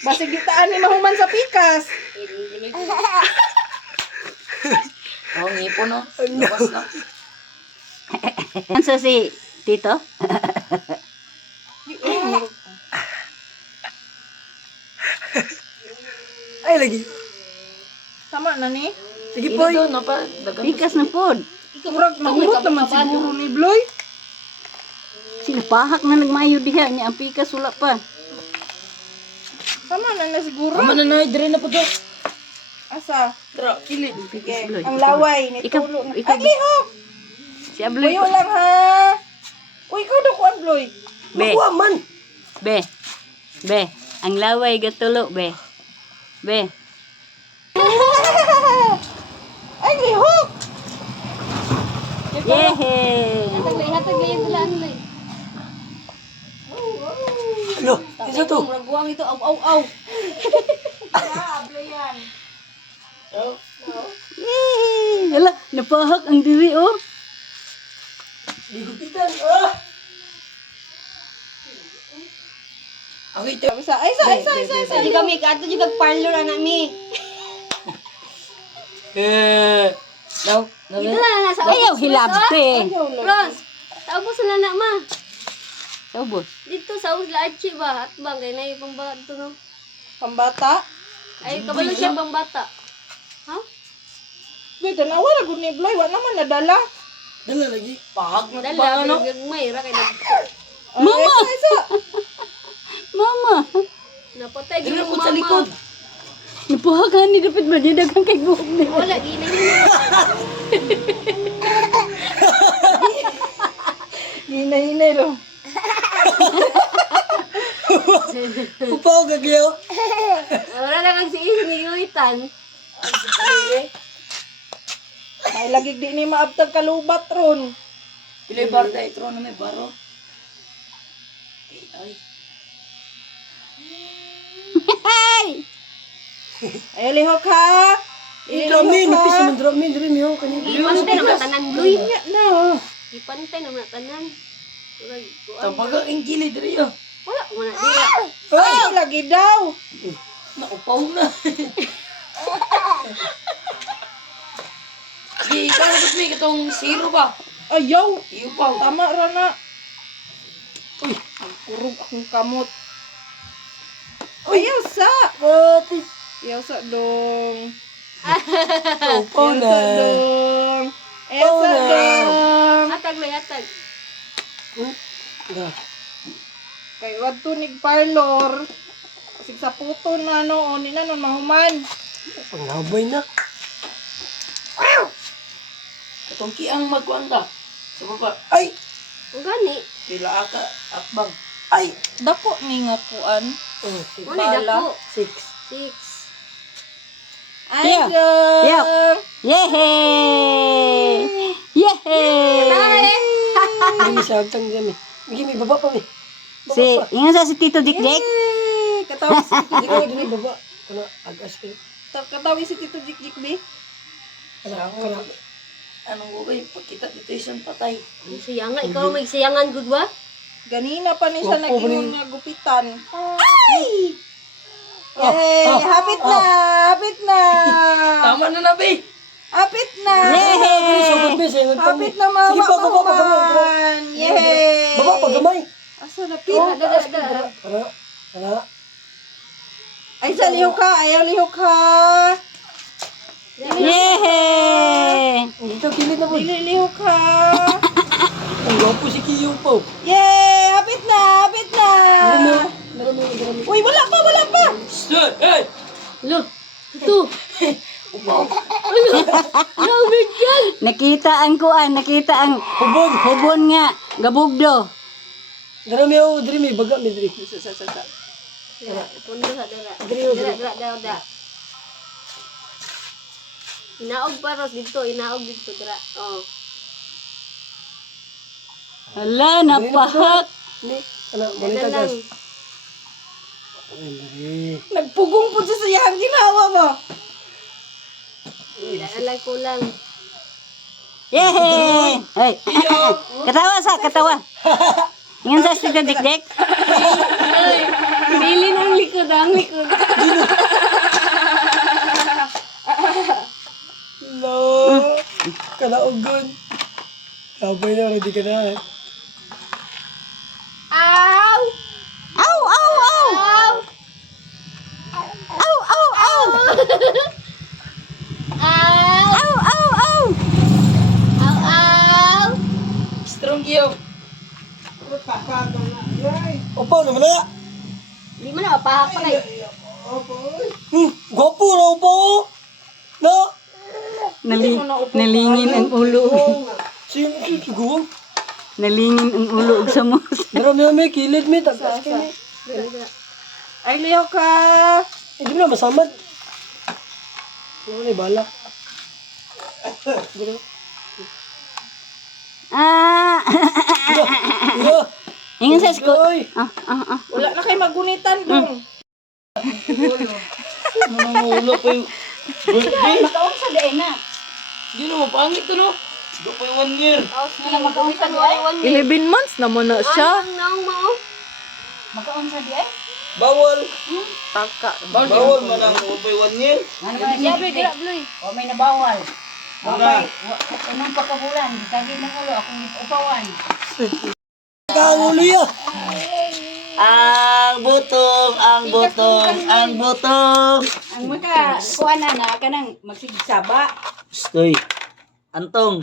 Basig gitaan ni mahuman sa pikas. Oh, ngipon no. Labas na. Ano si Tito? Ay, lagi. Tama na ni. Sige Ini po. doon na pa. Dagan. Pikas na pod. Murag nahurot naman siguro ni Bloy. Sila pahak na nagmayo diha niya ang pikas wala pa. Tama na siguro. Tama na na, dire na po to. Asa? Tara, kilid. Okay. Bloy, Ang laway ni Ikaw- tulo na. ikaw- Ay, lihok! Si Abloy. Buyo lang ha. Uy, ikaw daw kuan, Bloy. Be, Makuha man. be. Be, ang laway gatulo, be. Be. Ay, lihok! Yehey! Hatag lang yung dulaan mo Ano? Isa to. Raguang ito, aw. Yehey! Hala, napahak ang diri, oh. Digupitan. Ah! Okay, ito. Isa. Sa juga mi, kato juga parlor anak mi. Daw. Ito na nasa Ayaw hilab te. Ros, taubos na na ma. Saubos. Dito sa Uslachi ba? At bang kay na yung pambata no? Pambata. Ay, kabalo siya pambata. Ha? Bloy, tanawa na gud ni Bloy. Wa naman nadala. Dala lagi. Pahag na Dala, pa ano. may ra kay na. Mama! Isa. Mama! Napatay Dire yung po sa likod. Napahak ka ni Dapat ba? Di dagang kay buhok niya. Wala, di na yun. Hinay-hinay lo. Upaw gagyaw. Wala na kang si Isniyuitan. Ay, lagi di ni maabtag kalubat ron. Pilay bar da itro na may baro. Ay. Hey! Ay, lihok ha. Drami, nipis naman drami. Dire miyo kanina. Ipantay naman tanan, Bluy. Na. Ipantay naman tanan. Wala, Tabaga ang gilid dire yo. wala, wala, dira. Ay, lagi daw. Naupaw na. Sige, ikaw na ba't may katong zero ba? Ayaw. Iupaw. Tama ra na. Uy, ang kurog akong kamot. Ayaw sa. Pati. Ayaw sa dong. Upaw Ayaw na. sa dong. Ayaw sa Oh, dong. Atag na yatag. Kay wadto nig parlor. Kasi sa puto na noon, ni nanon mahuman. Panghabay na. Katong kiang magkuanda. Sa baba. Ay! Ang gani. Pila aka akbang. Ay! Dako ni nga kuan. Oh, Ano dako? 6. 6. Ay, Yeah. dong. Yeah. Yehey! Yehey! Hindi siya agtang dami. Bigyan may baba pa may. Si, ingat sa si Tito Dick Dick. Eh, katawi si Hindi ko dili baba. Kana agas ko. katawi si Tito Jik Jik B. Kana. Anong gugay? Pagkita dito isang patay. Siyangan, ikaw may siyangan good ba? Ganina pa ni siya Opo, nag-ingon bali. nga gupitan. Ay! Yay! Hapit na! Hapit na! Tama na na, be. Hapit na! Sugat may sayo Hapit na mama Sige pa baba pa gamay. mahuman! Yay! Baba pa gamay. Asa na pin? Da. Kana. Ay, sa lihok ka! Ayaw lihok ka! Yehey! Dito kilid na po. Dili lihok ka! Ang gwapo si Kiyo po. Yay! Hapit na! Hapit na! Marami. Uy, wala pa! Wala pa! Stop! Hey! Lo, ito. Upaw. Nakita ang kuan, nakita ang Hubog. hubon nga, gabugdo. Dara may o, diri may baga may diri. Sa. Pundo sa dara. Diri. Dara. Inaog pa ros dito, inaog dito dara. Oh. Hala, napahak. Ni, kana balita Dala lang. gas. Ay, diri. Nagpugong po siya sa iyang ginawa mo. Dala lang kulang. Yehey! Hey, katawa sa, katawa. Ingat sa si Tito Dick Dick. Bilin ang likod. ko, dangi ko. No. Kalaogon. Sabay na, ready ka na. Ow! Aw, aw, aw. Ow! Aw, aw, aw. Ow! Aw, aw, aw. Ow! Ow! Strong kiyo. Opo, naman na. Di mo na, mapahak pa kayo. Gwapo na opo. No. Nalingin ang ulo. Sino siguro? Nalingin ang ulo og samos. Meron na may kilid may tagas ka ni. Ay, liyaw ka. Hindi mo na masamad. Ano na bala? Ah. Ino. Ingon sa school. Oy. Wala na kayo magunitan dong. Nangulo pa yung birthday. Makaon sa dai na. Di na mapangit to no. Do pa yung 1 year. Makaon sa dai. 11 months naman na siya. Anong naong mo? Makaon sa dai. Bawal. Taka. Bawal man ang do pa yung 1 year. Ano ba Sabi, dira, Bloy. O may nabawal. Okay. Anong pagkabulan? Kagi ng ulo akong upawan. Kangulo ya. Ang butong, ang butong, ang butong. Ang maka kuana na kanang magsigsaba. Stoy. Antong.